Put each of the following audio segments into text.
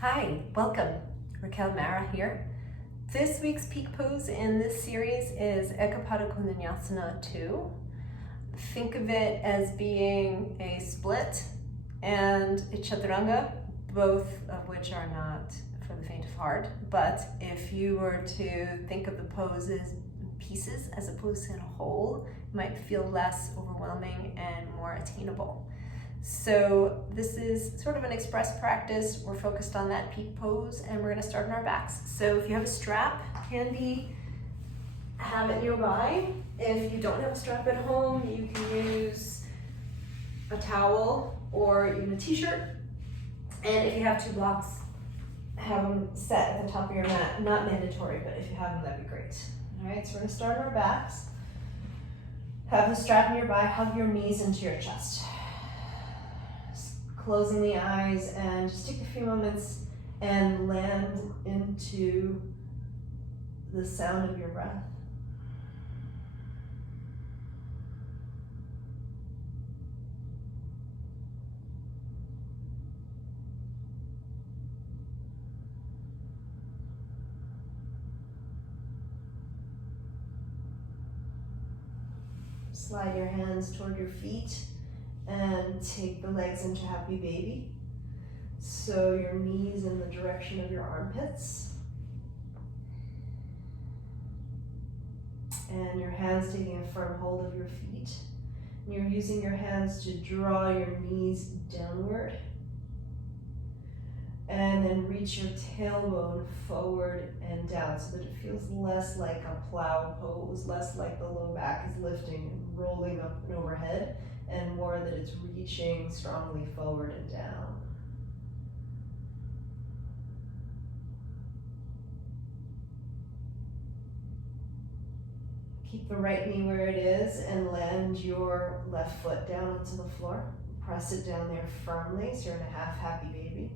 Hi, welcome. Raquel Mara here. This week's peak pose in this series is Koundinyasana 2. Think of it as being a split and a chaturanga, both of which are not for the faint of heart. But if you were to think of the pose as pieces as opposed to in a whole, it might feel less overwhelming and more attainable. So this is sort of an express practice. We're focused on that peak pose and we're going to start on our backs. So if you have a strap handy, have it nearby. If you don't have a strap at home, you can use a towel or even a t-shirt. And if you have two blocks, have them set at the top of your mat. Not mandatory, but if you have them, that'd be great. All right, so we're going to start on our backs. Have the strap nearby, hug your knees into your chest. Closing the eyes and just take a few moments and land into the sound of your breath. Slide your hands toward your feet and take the legs into happy baby. So your knees in the direction of your armpits. And your hands taking a firm hold of your feet. And you're using your hands to draw your knees downward. And then reach your tailbone forward and down so that it feels less like a plow pose, less like the low back is lifting and rolling up and overhead, and more that it's reaching strongly forward and down. Keep the right knee where it is and land your left foot down onto the floor. Press it down there firmly so you're in a half happy baby.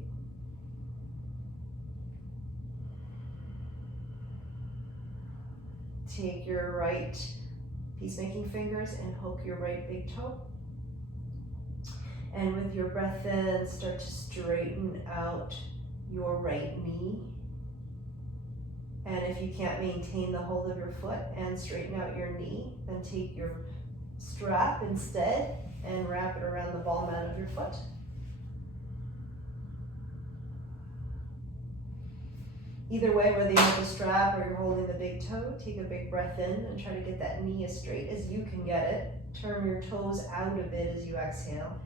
Take your right peacemaking fingers and hook your right big toe. And with your breath in, start to straighten out your right knee. And if you can't maintain the hold of your foot and straighten out your knee, then take your strap instead and wrap it around the ball mat of your foot. Either way, whether you have the strap or you're holding the big toe, take a big breath in and try to get that knee as straight as you can get it. Turn your toes out a bit as you exhale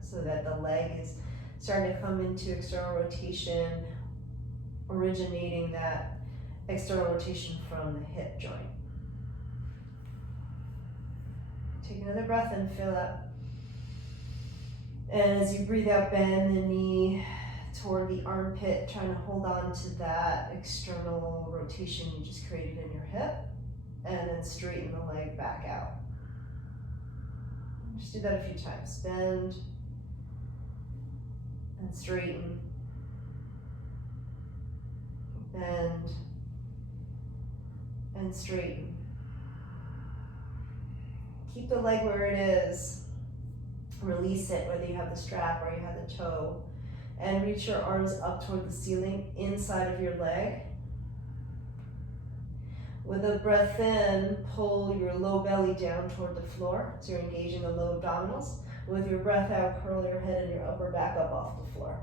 so that the leg is starting to come into external rotation, originating that external rotation from the hip joint. Take another breath and fill up. And as you breathe out, bend the knee toward the armpit, trying to hold on to that external rotation you just created in your hip, and then straighten the leg back out. Just do that a few times. Bend and straighten. Bend and straighten. Keep the leg where it is. Release it, whether you have the strap or you have the toe. And reach your arms up toward the ceiling inside of your leg. With a breath in, pull your low belly down toward the floor, so you're engaging the low abdominals. With your breath out, curl your head and your upper back up off the floor.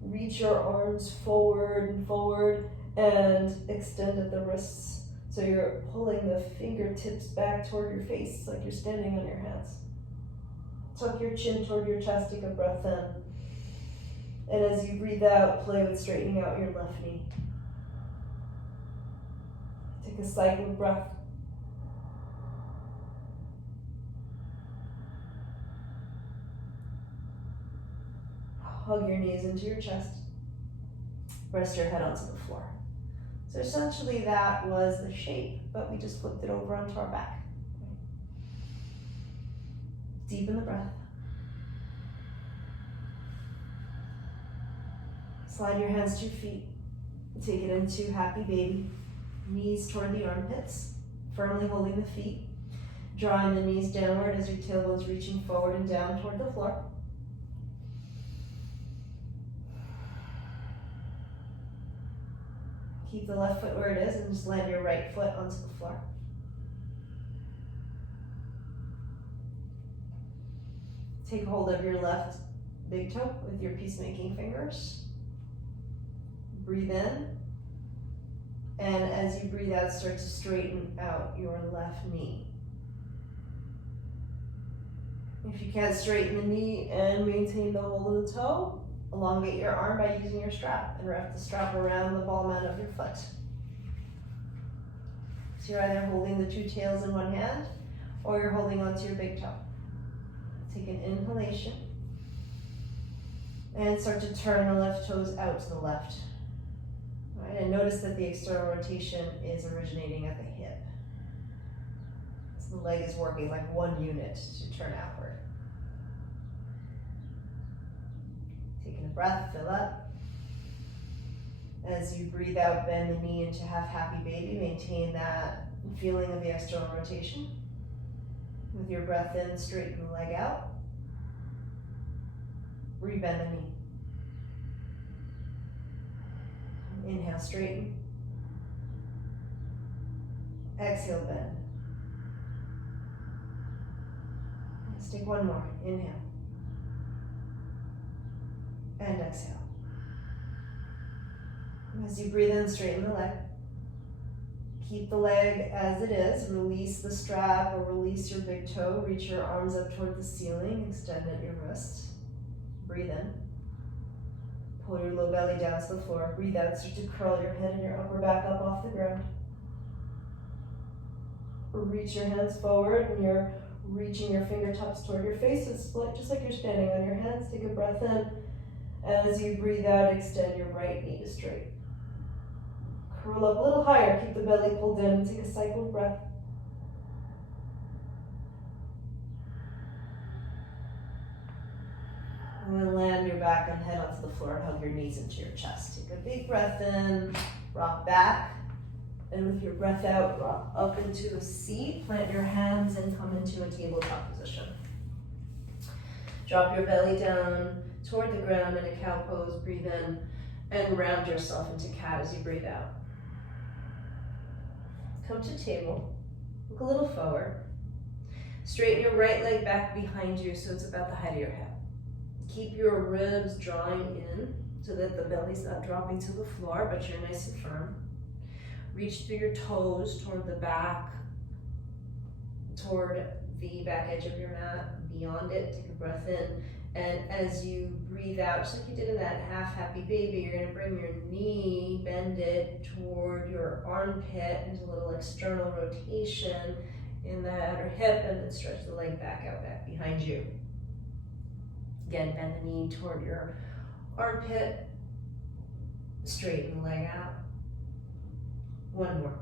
Reach your arms forward and forward and extend at the wrists, so you're pulling the fingertips back toward your face like you're standing on your hands. Tuck your chin toward your chest, take a breath in. And as you breathe out, play with straightening out your left knee. Take a cycling breath. Hug your knees into your chest. Rest your head onto the floor. So essentially that was the shape, but we just flipped it over onto our back. Deepen the breath. Slide your hands to your feet. Take it into happy baby. Knees toward the armpits, firmly holding the feet. Drawing the knees downward as your tailbone's reaching forward and down toward the floor. Keep the left foot where it is and just land your right foot onto the floor. Take hold of your left big toe with your peacemaking fingers. Breathe in. And as you breathe out, start to straighten out your left knee. If you can't straighten the knee and maintain the hold of the toe, elongate your arm by using your strap and wrap the strap around the ball mount of your foot. So you're either holding the two tails in one hand or you're holding onto your big toe. Take an inhalation and start to turn the left toes out to the left. All right, and notice that the external rotation is originating at the hip. So the leg is working like one unit to turn outward. Taking a breath, fill up. As you breathe out, bend the knee into half happy baby. Maintain that feeling of the external rotation. With your breath in, straighten the leg out. Rebend the knee. Inhale, straighten. Exhale, bend. Let's take one more. Inhale. And exhale. As you breathe in, straighten the leg. Keep the leg as it is. Release the strap or release your big toe. Reach your arms up toward the ceiling. Extend at your wrist. Breathe in. Pull your low belly down to the floor. Breathe out. Start to curl your head and your upper back up off the ground. Reach your hands forward and you're reaching your fingertips toward your face. So split just like you're standing on your hands. Take a breath in. As you breathe out, extend your right knee to straight. Curl up a little higher. Keep the belly pulled in. Take a cycle of breath. And then land your back and head onto the floor and hug your knees into your chest. Take a big breath in, rock back. And with your breath out, rock up into a seat. Plant your hands and come into a tabletop position. Drop your belly down toward the ground in a cow pose. Breathe in and round yourself into cat as you breathe out. Come to table. Look a little forward. Straighten your right leg back behind you so it's about the height of your head. Keep your ribs drawing in so that the belly's not dropping to the floor, but you're nice and firm. Reach through your toes toward the back, toward the back edge of your mat, beyond it. Take a breath in. And as you breathe out, just like you did in that half happy baby, you're going to bring your knee, bend it toward your armpit. There's a little external rotation in the outer hip, and then stretch the leg back out, back behind you. Again, bend the knee toward your armpit, straighten the leg out. One more.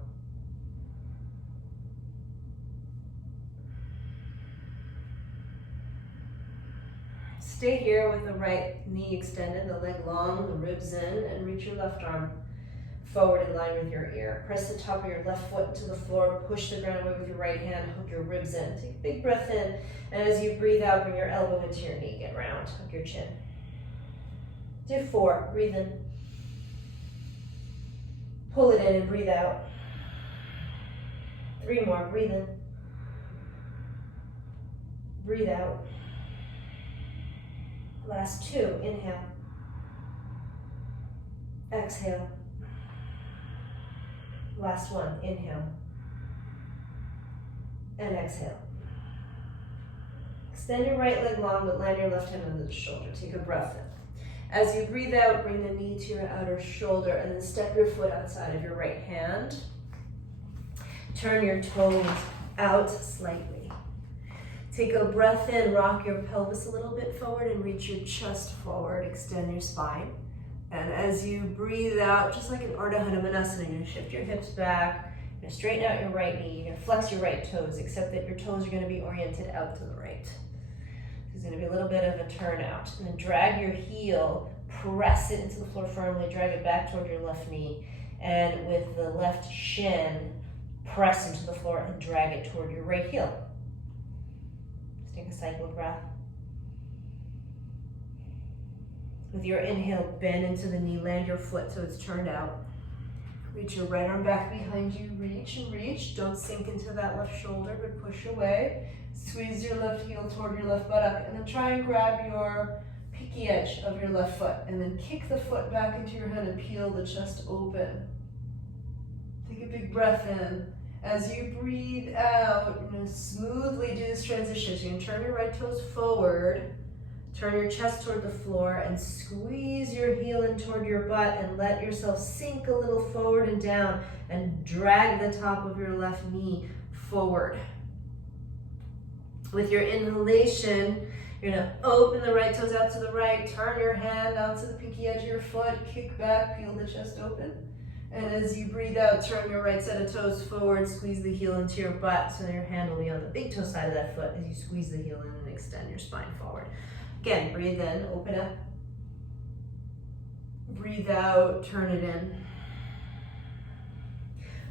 Stay here with the right knee extended, the leg long, the ribs in, and reach your left arm forward in line with your ear. Press the top of your left foot into the floor, push the ground away with your right hand, hook your ribs in. Take a big breath in, and as you breathe out, bring your elbow into your knee, get round, hook your chin. Do 4, breathe in. Pull it in and breathe out. 3 more, breathe in. Breathe out. Last 2, inhale. Exhale. Last 1, inhale. And exhale. Extend your right leg long, but land your left hand under the shoulder. Take a breath in. As you breathe out, bring the knee to your outer shoulder and then step your foot outside of your right hand. Turn your toes out slightly. Take a breath in, rock your pelvis a little bit forward and reach your chest forward, extend your spine. And as you breathe out, just like an Ardha Hanumanasana, you're going to shift your hips back, you're going to straighten out your right knee, you're going to flex your right toes, except that your toes are going to be oriented out to the right. There's going to be a little bit of a turnout. And then drag your heel, press it into the floor firmly, drag it back toward your left knee, and with the left shin, press into the floor and drag it toward your right heel. Just take a cycle of breath. With your inhale, bend into the knee, land your foot so it's turned out. Reach your right arm back behind you, reach and reach. Don't sink into that left shoulder, but push away. Squeeze your left heel toward your left buttock, and then try and grab your pinky edge of your left foot, and then kick the foot back into your hand and peel the chest open. Take a big breath in. As you breathe out, you're going to smoothly do this transition. So you can turn your right toes forward, turn your chest toward the floor, and squeeze your heel in toward your butt and let yourself sink a little forward and down and drag the top of your left knee forward. With your inhalation, you're going to open the right toes out to the right, turn your hand out to the pinky edge of your foot, kick back, peel the chest open. And as you breathe out, turn your right set of toes forward, squeeze the heel into your butt so your hand will be on the big toe side of that foot as you squeeze the heel in and extend your spine forward. Again, breathe in, open up. Breathe out, turn it in.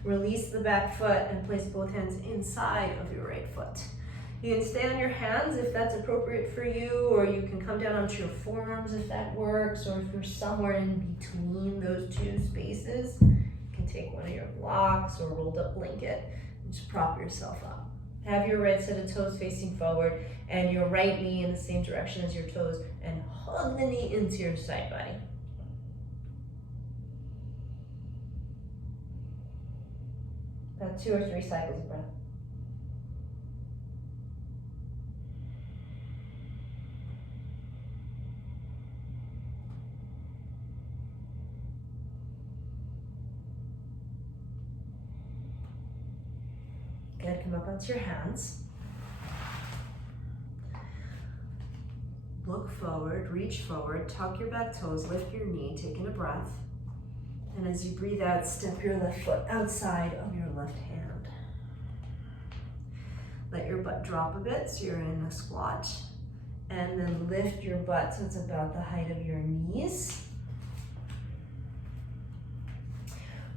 Release the back foot and place both hands inside of your right foot. You can stay on your hands if that's appropriate for you, or you can come down onto your forearms if that works, or if you're somewhere in between those two spaces, you can take one of your blocks or rolled up blanket and just prop yourself up. Have your right set of toes facing forward and your right knee in the same direction as your toes, and hug the knee into your side body. About 2 or 3 cycles of breath. Good, come up onto your hands. Look forward, reach forward, tuck your back toes, lift your knee, taking a breath. And as you breathe out, step your left foot outside of your left hand. Let your butt drop a bit so you're in a squat. And then lift your butt so it's about the height of your knees.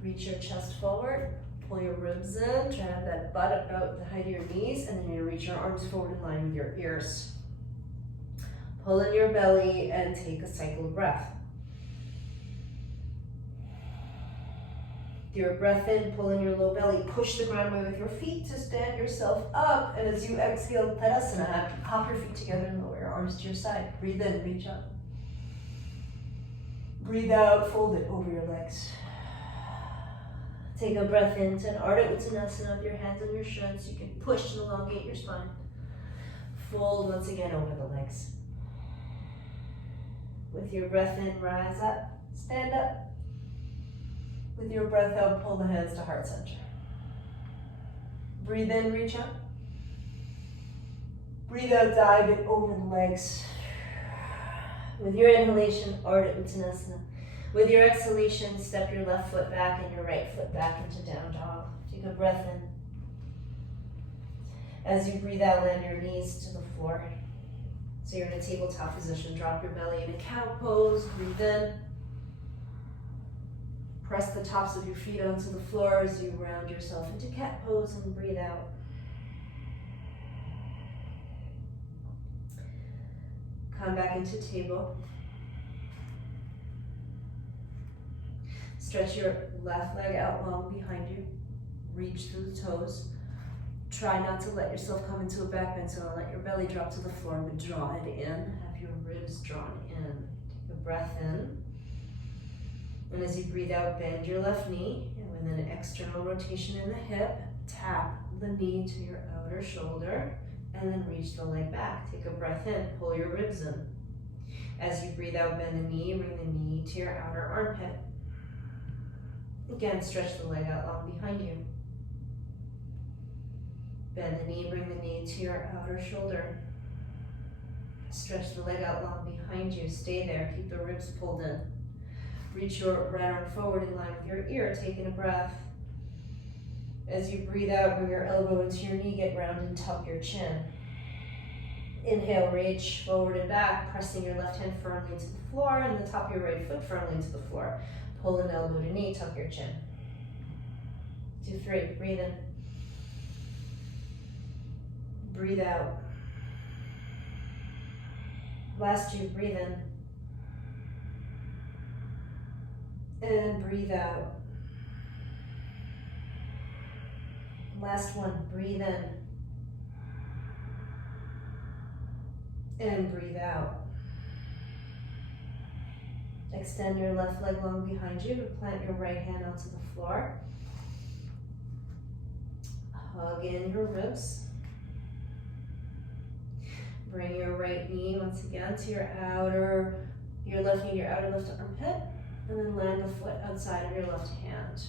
Reach your chest forward. Pull your ribs in, try to have that butt about the height of your knees, and then you're gonna reach your arms forward in line with your ears. Pull in your belly and take a cycle of breath. Your breath in, pull in your low belly, push the ground away with your feet to stand yourself up, and as you exhale, Tadasana, hop your feet together and lower your arms to your side. Breathe in, reach up. Breathe out, fold it over your legs. Take a breath into an Ardha Uttanasana with your hands on your shins. You can push and elongate your spine. Fold once again over the legs. With your breath in, rise up, stand up. With your breath out, pull the hands to heart center. Breathe in, reach up. Breathe out, dive it over the legs. With your inhalation, Ardha Uttanasana. With your exhalation, step your left foot back and your right foot back into down dog. Take a breath in. As you breathe out, land your knees to the floor. So you're in a tabletop position. Drop your belly in a cow pose. Breathe in. Press the tops of your feet onto the floor as you round yourself into cat pose and breathe out. Come back into table. Stretch your left leg out long behind you. Reach through the toes. Try not to let yourself come into a back bend, so don't let your belly drop to the floor, but draw it in. Have your ribs drawn in. Take a breath in. And as you breathe out, bend your left knee. And with an external rotation in the hip, tap the knee to your outer shoulder, and then reach the leg back. Take a breath in, pull your ribs in. As you breathe out, bend the knee, bring the knee to your outer armpit. Again, stretch the leg out long behind you. Bend the knee, bring the knee to your outer shoulder. Stretch the leg out long behind you. Stay there, keep the ribs pulled in. Reach your right arm forward in line with your ear, taking a breath. As you breathe out, bring your elbow into your knee, get round and tuck your chin. Inhale, reach forward and back, pressing your left hand firmly to the floor and the top of your right foot firmly into the floor. Pull an elbow to knee, tuck your chin. 2, 3, breathe in. Breathe out. Last 2, breathe in. And breathe out. Last one, breathe in. And breathe out. Extend your left leg long behind you. Plant your right hand onto the floor. Hug in your ribs. Bring your right knee once again to your left knee to your outer left armpit. And then land the foot outside of your left hand.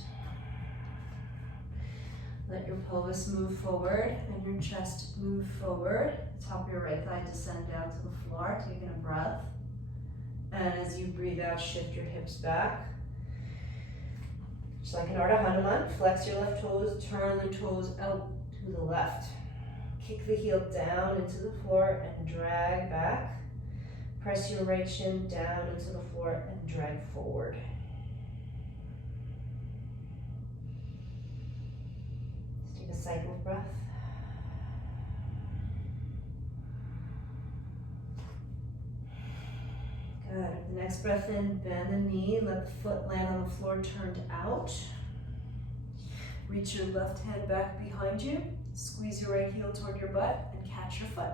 Let your pelvis move forward and your chest move forward. Top of your right thigh descend down to the floor, taking a breath. And as you breathe out, shift your hips back. Just like an Ardha Hanuman, flex your left toes, turn the toes out to the left. Kick the heel down into the floor and drag back. Press your right shin down into the floor and drag forward. Let's take a cycle of breath. Good. The next breath in, bend the knee, let the foot land on the floor turned out. Reach your left hand back behind you, squeeze your right heel toward your butt and catch your foot.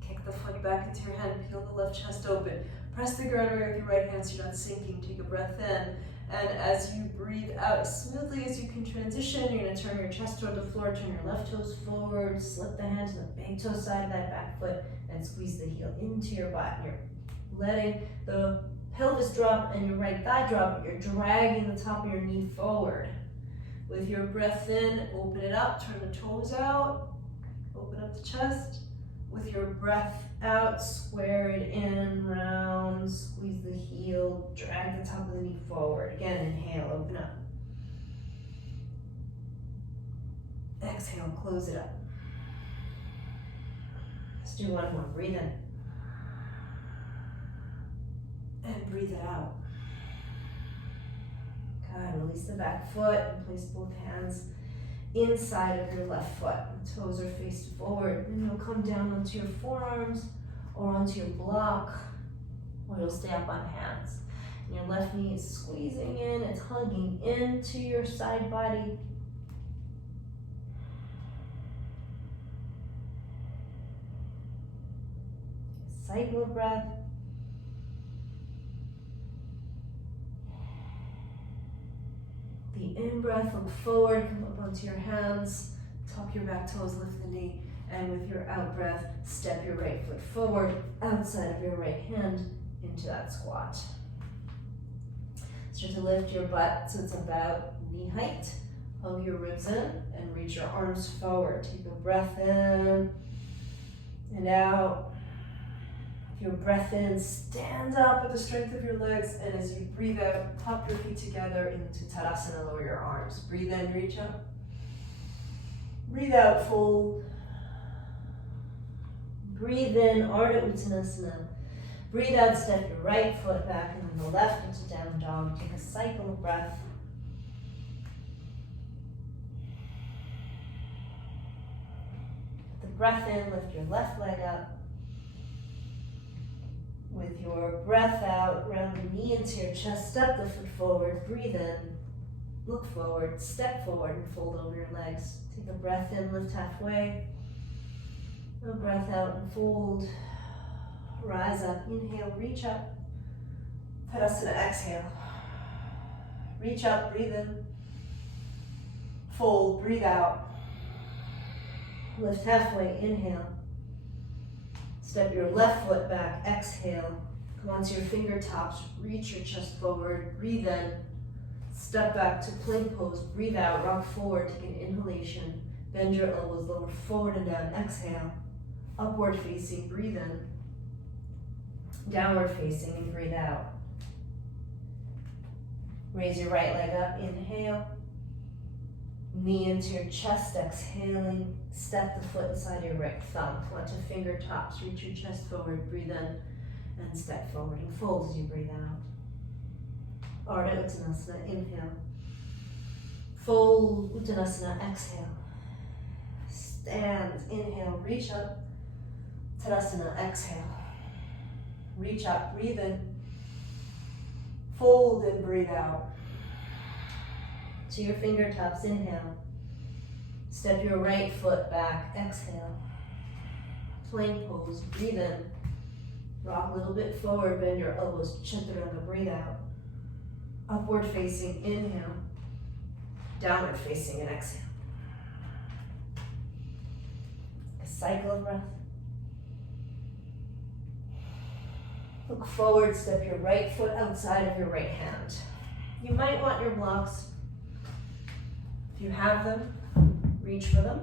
Kick the foot back into your hand, peel the left chest open. Press the ground area with your right hand so you're not sinking. Take a breath in. And as you breathe out as smoothly as you can transition, you're going to turn your chest toward the floor, turn your left toes forward, slip the hand to the big toe side of that back foot, and squeeze the heel into your butt. You're letting the pelvis drop and your right thigh drop, but you're dragging the top of your knee forward. With your breath in, open it up, turn the toes out, open up the chest. With your breath out, square it in, round, squeeze the heel, drag the top of the knee forward. Again, inhale, open up. Exhale, close it up. Let's do one more, breathe in. And breathe it out. Good, release the back foot and place both hands inside of your left foot. The toes are faced forward, and you'll come down onto your forearms or onto your block, or you'll stay up on hands. And your left knee is squeezing in, it's hugging into your side body. Cycle of breath. The in-breath, look forward, come up onto your hands, tuck your back toes, lift the knee, and with your out-breath, step your right foot forward, outside of your right hand, into that squat. Start to lift your butt so it's about knee height. Hug your ribs in and reach your arms forward. Take a breath in and out. Your breath in, stand up with the strength of your legs, and as you breathe out, pop your feet together into Tadasana, lower your arms. Breathe in, reach up. Breathe out, fold. Breathe in, Ardha Uttanasana. Breathe out, step your right foot back and then the left into down dog. Take a cycle of breath. With the breath in, lift your left leg up. With your breath out, round the knee into your chest, step the foot forward, breathe in, look forward, step forward and fold over your legs. Take a breath in, lift halfway. A breath out and fold. Rise up, inhale, reach up. Tadasana, exhale. Reach up, breathe in. Fold, breathe out. Lift halfway, inhale. Step your left foot back, exhale. Come onto your fingertips, reach your chest forward, breathe in. Step back to plank pose, breathe out, rock forward, take an inhalation. Bend your elbows, lower forward and down, exhale. Upward facing, breathe in. Downward facing and breathe out. Raise your right leg up, inhale. Knee into your chest, exhaling. Step the foot inside your right thumb. Come onto fingertips, reach your chest forward, breathe in, and step forward and fold as you breathe out. Ardha Uttanasana, inhale. Fold, Uttanasana, exhale. Stand, inhale, reach up. Tadasana, exhale. Reach up, breathe in. Fold and breathe out. To your fingertips, inhale. Step your right foot back, exhale. Plank pose, breathe in. Rock a little bit forward, bend your elbows, chaturanga, breathe out. Upward facing, inhale. Downward facing, and exhale. A cycle of breath. Look forward, step your right foot outside of your right hand. You might want your blocks. If you have them, reach for them.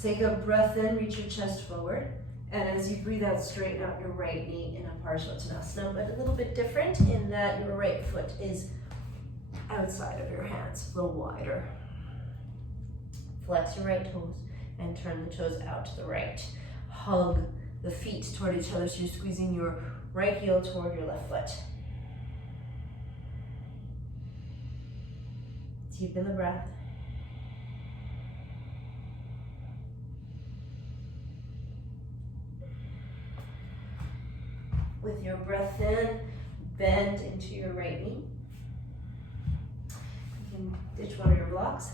Take a breath in, reach your chest forward. And as you breathe out, straighten out your right knee in a Parsvottanasana, but a little bit different in that your right foot is outside of your hands, a little wider. Flex your right toes and turn the toes out to the right. Hug the feet toward each other, so you're squeezing your right heel toward your left foot. Deepen the breath. With your breath in, bend into your right knee. You can ditch one of your blocks.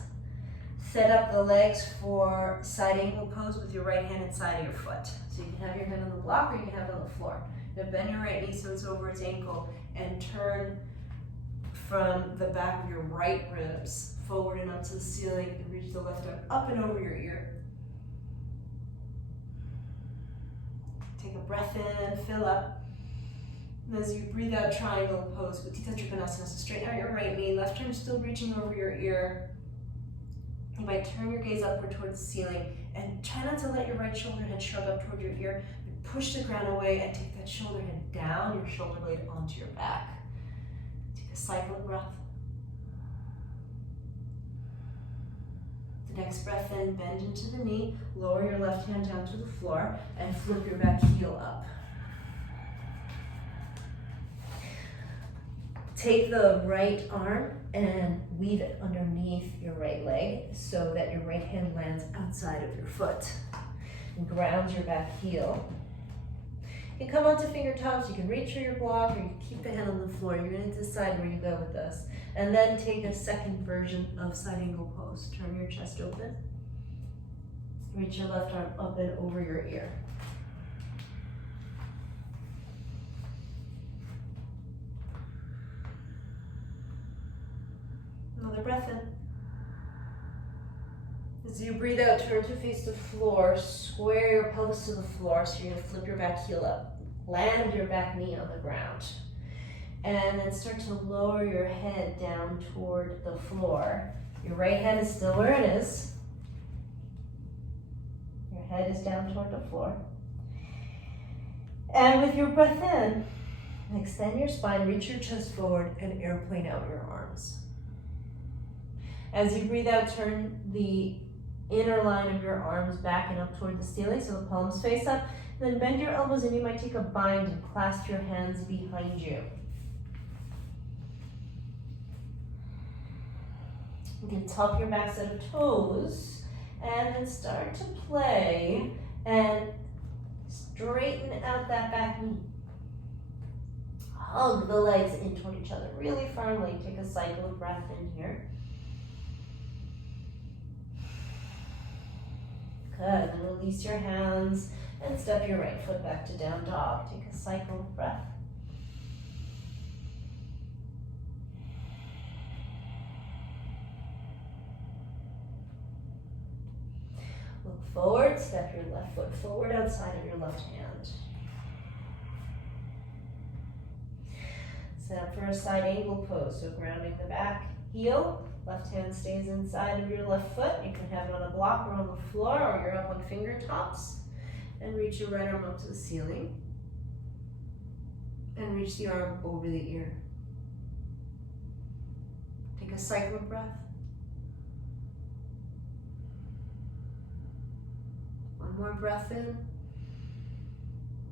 Set up the legs for side angle pose with your right hand inside of your foot. So you can have your hand on the block or you can have it on the floor. Now bend your right knee so it's over its ankle and turn from the back of your right ribs forward and up to the ceiling and reach the left arm up and over your ear. Take a breath in, fill up. And as you breathe out, triangle pose, Utthita Trikonasana. So straighten out your right knee, left arm still reaching over your ear. You might turn your gaze upward towards the ceiling and try not to let your right shoulder head shrug up toward your ear. Push the crown away and take that shoulder head down, your shoulder blade onto your back. Take a cycle of breath. The next breath in, bend into the knee, lower your left hand down to the floor, and flip your back heel up. Take the right arm and weave it underneath your right leg so that your right hand lands outside of your foot. And ground your back heel. You can come onto finger tops, you can reach for your block, or you can keep the hand on the floor. You're going to decide where you go with this. And then take a second version of side angle pose. Turn your chest open. Reach your left arm up and over your ear. Another breath in. As you breathe out, turn to face the floor. Square your pelvis to the floor, so you're going to flip your back heel up. Land your back knee on the ground. And then start to lower your head down toward the floor. Your right hand is still where it is. Your head is down toward the floor. And with your breath in, extend your spine, reach your chest forward, and airplane out your arms. As you breathe out, turn the inner line of your arms back and up toward the ceiling, so the palms face up. Then bend your elbows and you might take a bind and clasp your hands behind you. You can tuck your back set of toes and then start to play and straighten out that back knee. Hug the legs in toward each other really firmly. Take a cycle of breath in here. Good, and then release your hands and step your right foot back to down dog. Take a cycle of breath. Look forward, step your left foot forward outside of your left hand. Set up for a side angle pose, so grounding the back heel. Left hand stays inside of your left foot. You can have it on a block or on the floor, or you're up on finger tops. And reach your right arm up to the ceiling. And reach the arm over the ear. Take a cycle of breath. One more breath in.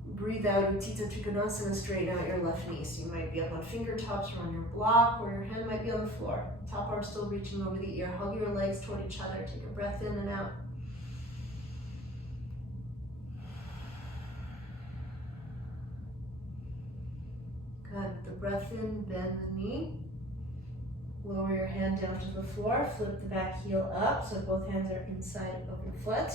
Breathe out, Utthita Trikonasana, straighten out your left knee. So you might be up on finger tops or on your block, or your hand might be on the floor. Top arm still reaching over the ear. Hug your legs toward each other. Take a breath in and out. Good. With the breath in, bend the knee. Lower your hand down to the floor, flip the back heel up so both hands are inside of your foot.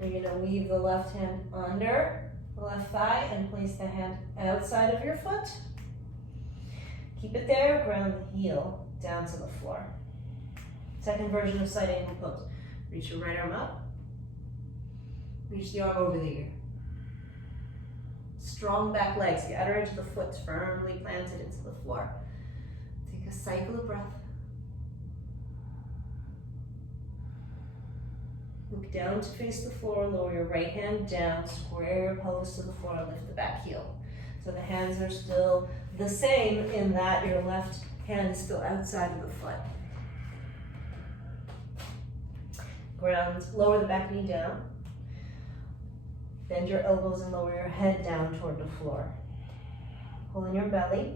You're gonna weave the left hand under the left thigh and place the hand outside of your foot. Keep it there, ground the heel down to the floor. Second version of side ankle pose. Reach your right arm up, reach the arm over the ear. Strong back legs, the outer edge of the foot firmly planted into the floor. Take a cycle of breath. Look down to face the floor, lower your right hand down, square your pelvis to the floor, lift the back heel. So the hands are still the same in that your left hand is still outside of the foot. Ground, lower the back knee down. Bend your elbows and lower your head down toward the floor. Pull in your belly.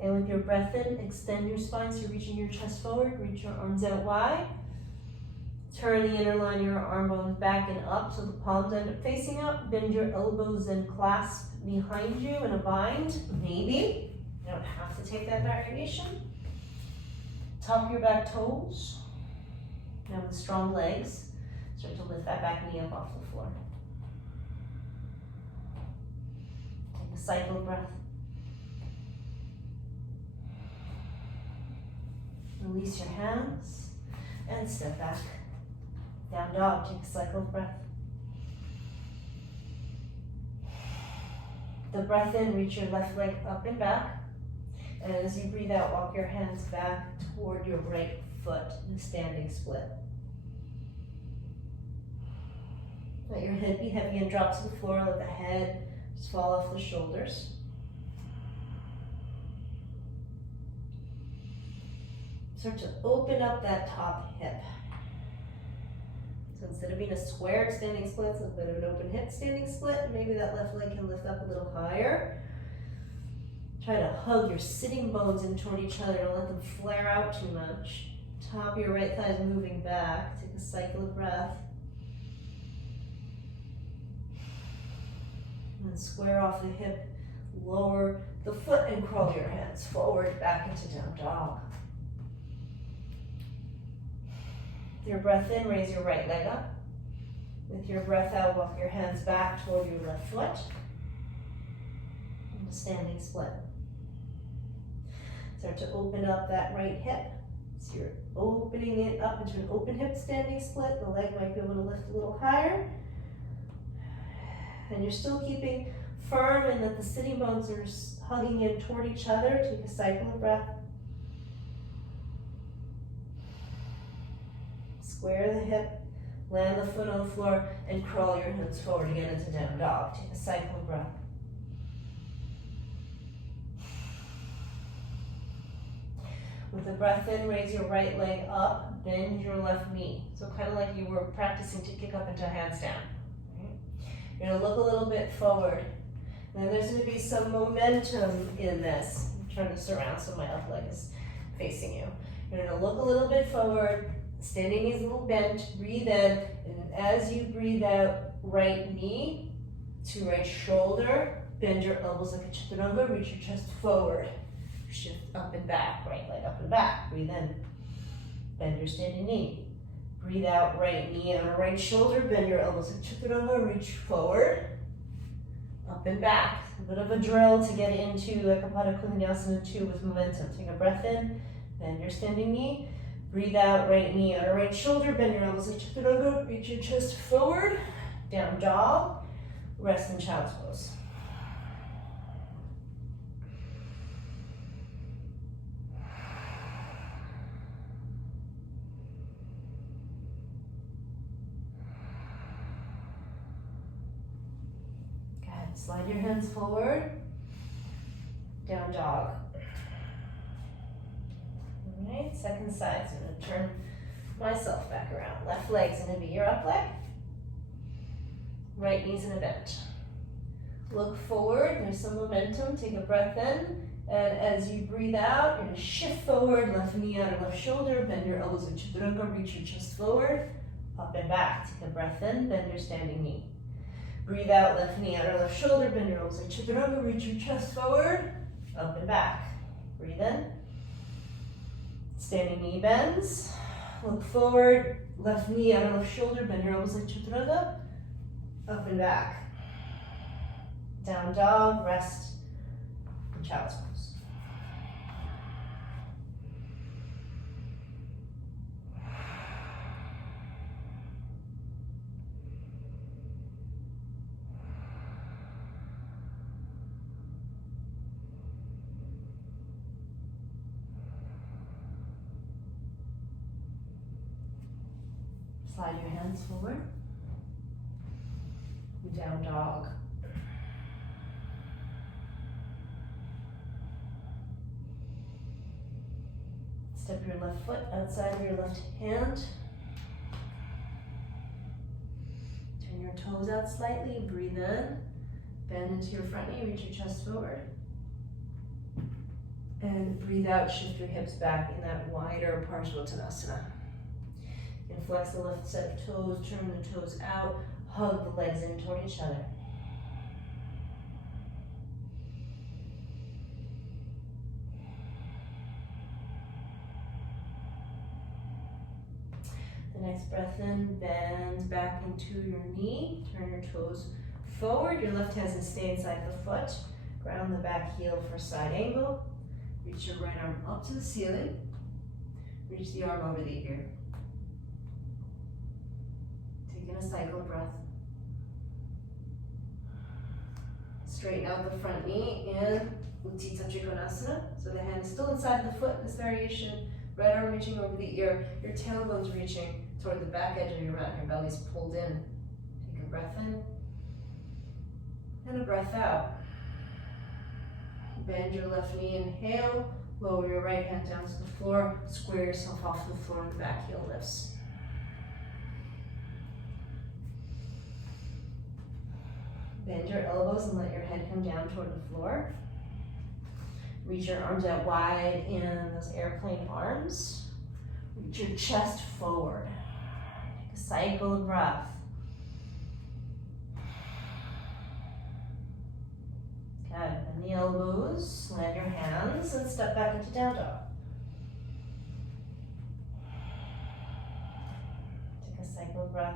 And with your breath in, extend your spine so you're reaching your chest forward, reach your arms out wide. Turn the inner line of your arm bones back and up so the palms end up facing up. Bend your elbows and clasp behind you in a bind, maybe. You don't have to take that variation. Tuck your back toes. Now with strong legs, start to lift that back knee up off the floor. Take a cycle of breath. Release your hands and step back. Down dog, take a cycle of breath. The breath in, reach your left leg up and back. And as you breathe out, walk your hands back toward your right foot in a standing split. Let your head be heavy and drop to the floor. Let the head just fall off the shoulders. Start to open up that top hip. So instead of being a square standing split, it's a bit of an open hip standing split. Maybe that left leg can lift up a little higher. Try to hug your sitting bones in toward each other. Don't let them flare out too much. Top of your right thigh is moving back. Take a cycle of breath. And then square off the hip. Lower the foot and crawl your hands forward back into down dog. With your breath in, raise your right leg up. With your breath out, walk your hands back toward your left foot. And a standing split. Start to open up that right hip. So you're opening it up into an open hip standing split. The leg might be able to lift a little higher. And you're still keeping firm in that the sitting bones are hugging in toward each other. Take a cycle of breath. Square the hip, land the foot on the floor, and crawl your hands forward again into down dog. Take a cycle of breath. With the breath in, raise your right leg up, bend your left knee. So kind of like you were practicing to kick up into a handstand. You're gonna look a little bit forward. And then there's gonna be some momentum in this. I'm trying to surround so my left leg is facing you. You're gonna look a little bit forward. Standing knees a little bent, breathe in, and as you breathe out, right knee to right shoulder, bend your elbows like a chaturanga, reach your chest forward, shift up and back, right leg up and back, breathe in, bend your standing knee, breathe out, right knee on a right shoulder, bend your elbows like chaturanga, reach forward, up and back, a bit of a drill to get into Koundinyasana 2 with momentum. Take a breath in, bend your standing knee, breathe out, right knee on a right shoulder, bend your elbows like chaturanga, reach your chest forward, down dog, rest in child's pose. Good, slide your hands forward, down dog. Alright, second side, so I'm gonna turn myself back around. Left leg's gonna be your up leg. Right knee's in a bend. Look forward, there's some momentum, take a breath in, and as you breathe out, you're gonna shift forward, left knee out or left shoulder, bend your elbows like chaturanga, reach your chest forward, up and back. Take a breath in, bend your standing knee. Breathe out, left knee out or left shoulder, bend your elbows like chaturanga, reach your chest forward, up and back. Breathe in. Standing knee bends. Look forward. Left knee out of left shoulder. Bend your elbows like chaturanga. Up and back. Down dog. Rest. Child's pose. Slide your hands forward. Down dog. Step your left foot outside of your left hand. Turn your toes out slightly. Breathe in. Bend into your front knee. Reach your chest forward. And breathe out. Shift your hips back in that wider Parsvottanasana. And flex the left set of toes, turn the toes out, hug the legs in toward each other. The next breath in, bend back into your knee, turn your toes forward, your left hand can stay inside the foot, ground the back heel for a side angle, reach your right arm up to the ceiling, reach the arm over the ear. Take in a cycle breath. Straighten out the front knee in Utthita Trikonasana. So the hand is still inside the foot in this variation. Right arm reaching over the ear. Your tailbone's reaching toward the back edge of your mat. Your belly's pulled in. Take a breath in and a breath out. Bend your left knee, inhale. Lower your right hand down to the floor. Square yourself off the floor and the back heel lifts. Bend your elbows and let your head come down toward the floor. Reach your arms out wide in those airplane arms. Reach your chest forward. Take a cycle of breath. Good. Bend the elbows, land your hands, and step back into down dog. Take a cycle of breath.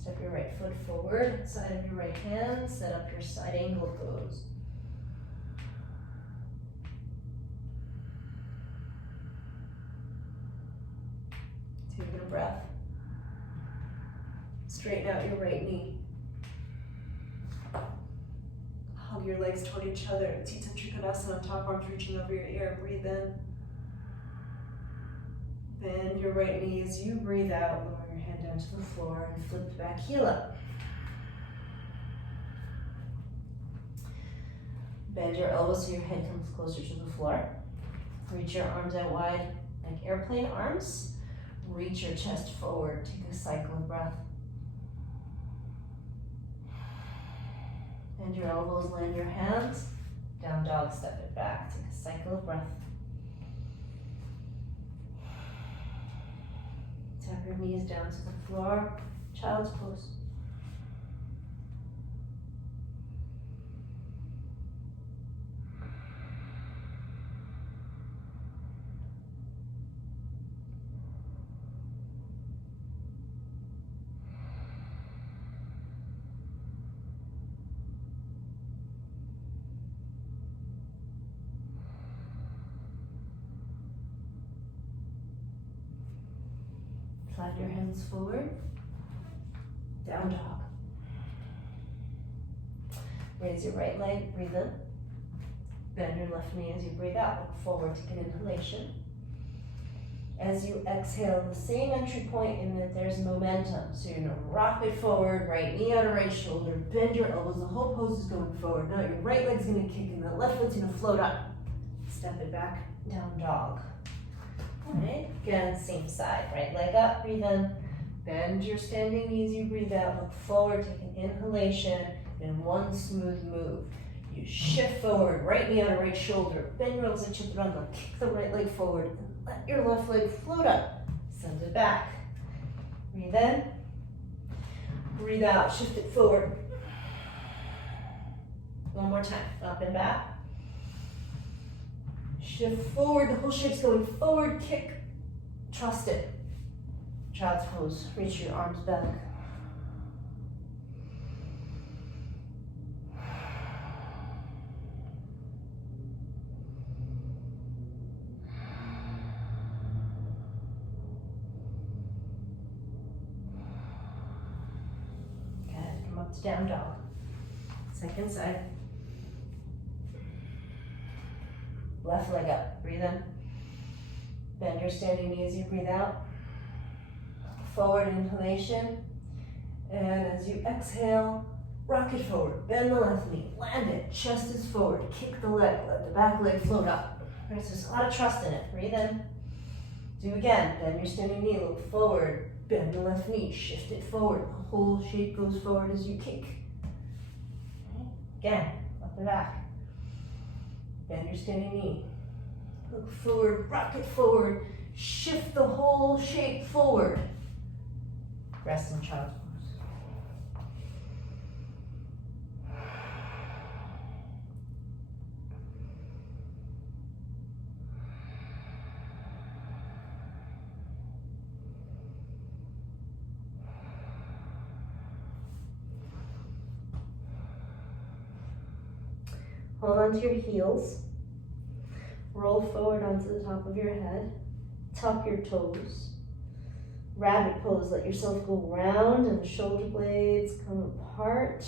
Step your right foot forward, side of your right hand, set up your side angle pose. Take a breath. Straighten out your right knee. Hug your legs toward each other. Utthita Trikonasana, top arms reaching over your ear. Breathe in. Bend your right knee as you breathe out. Lower your hand down to the floor and flip the back heel up. Bend your elbows so your head comes closer to the floor. Reach your arms out wide like airplane arms. Reach your chest forward. Take a cycle of breath. Bend your elbows, land your hands. Down dog, step it back. Take a cycle of breath. Tap your knees down to the floor. Child's pose. Slide your hands forward, down dog. Raise your right leg, breathe in. Bend your left knee as you breathe out, look forward, take an inhalation. As you exhale, the same entry point in that there's momentum. So you're gonna rock it forward, right knee out of right shoulder, bend your elbows, the whole pose is going forward. Now your right leg's gonna kick and the left foot's gonna float up. Step it back, down dog. Alright, again, same side, right leg up, breathe in, bend your standing knees, you breathe out, look forward, take an inhalation, and one smooth move. You shift forward, right knee out of right shoulder, bend your elbows like chaturanga, kick the right leg forward, and let your left leg float up, send it back. Breathe in, breathe out, shift it forward. One more time, up and back. Shift forward, the whole shape's going forward, kick, trust it. Child's pose, reach your arms back. Good, come up to down dog. Second side. Left leg up, breathe in. Bend your standing knee as you breathe out. Forward inclination. And as you exhale, rock it forward. Bend the left knee, land it. Chest is forward. Kick the leg, let the back leg float up. All right, so there's a lot of trust in it. Breathe in. Do again. Bend your standing knee, look forward. Bend the left knee, shift it forward. The whole shape goes forward as you kick. Okay. Again, up and back. Bend your standing knee. Look forward, rock it forward. Shift the whole shape forward. Rest in child's pose. Hold on to your heels. Roll forward onto the top of your head. Tuck your toes. Rabbit pose, let yourself go round and the shoulder blades come apart.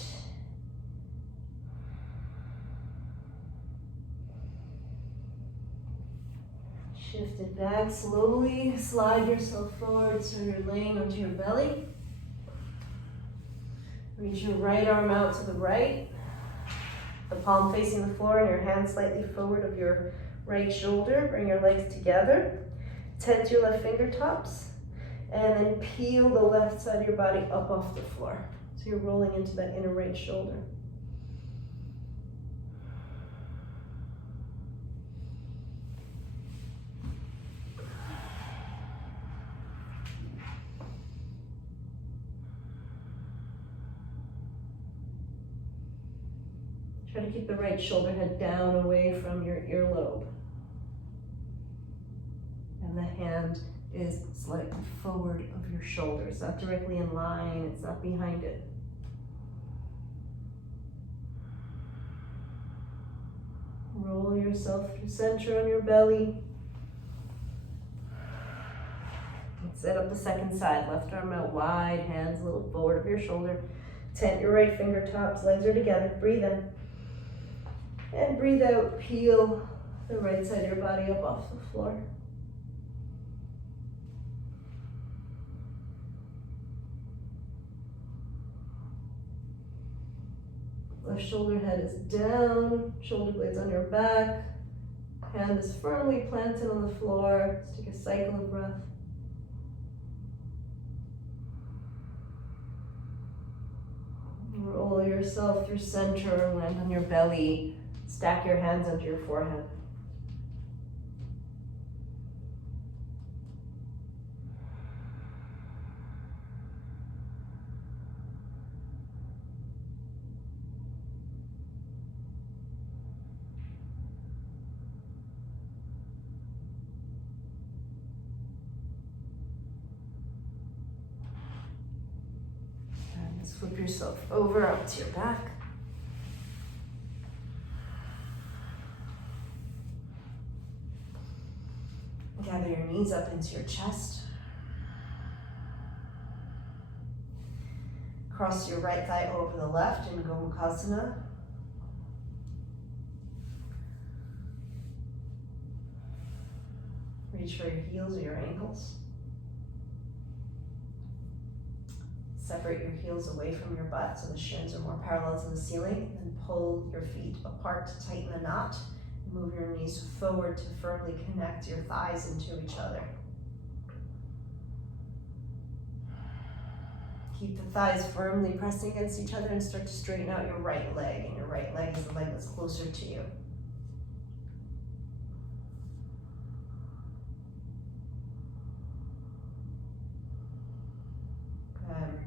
Shift it back slowly. Slide yourself forward so you're laying onto your belly. Reach your right arm out to the right. The palm facing the floor and your hand slightly forward of your right shoulder. Bring your legs together. Tent your left fingertips. And then peel the left side of your body up off the floor. So you're rolling into that inner right shoulder. Try to keep the right shoulder head down away from your earlobe. And the hand is slightly forward of your shoulder. It's not directly in line, it's not behind it. Roll yourself through center on your belly. And set up the second side. Left arm out wide, hands a little forward of your shoulder. Tent your right fingertips, legs are together. Breathe in. And breathe out, peel the right side of your body up off the floor. Left shoulder head is down, shoulder blades on your back, hand is firmly planted on the floor. Let's take a cycle of breath. Roll yourself through center, land on your belly, stack your hands under your forehead. Flip yourself over onto your back. Gather your knees up into your chest. Cross your right thigh over the left in Koundinyasana. Reach for your heels or your ankles. Separate your heels away from your butt so the shins are more parallel to the ceiling, and pull your feet apart to tighten the knot. Move your knees forward to firmly connect your thighs into each other. Keep the thighs firmly pressing against each other and start to straighten out your right leg, and your right leg is the leg that's closer to you.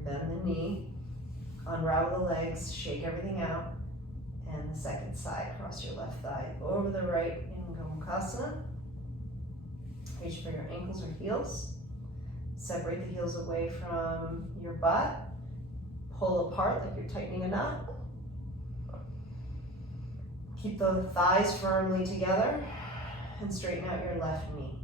Bend the knee, unravel the legs, shake everything out, And the second side, cross your left thigh over the right in Koundinyasana. Reach for your ankles or heels. Separate the heels away from your butt. Pull apart like you're tightening a knot. Keep the thighs firmly together and straighten out your left knee.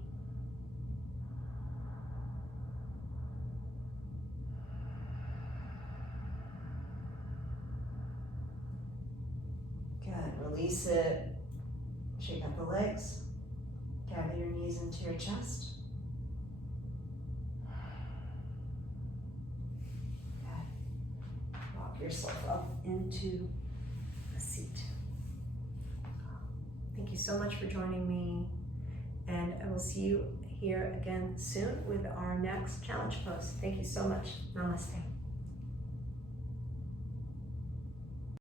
Good, release it. Shake out the legs. Gather your knees into your chest. Good. Rock yourself up into a seat. Thank you so much for joining me, and I will see you here again soon with our next challenge pose. Thank you so much. Namaste.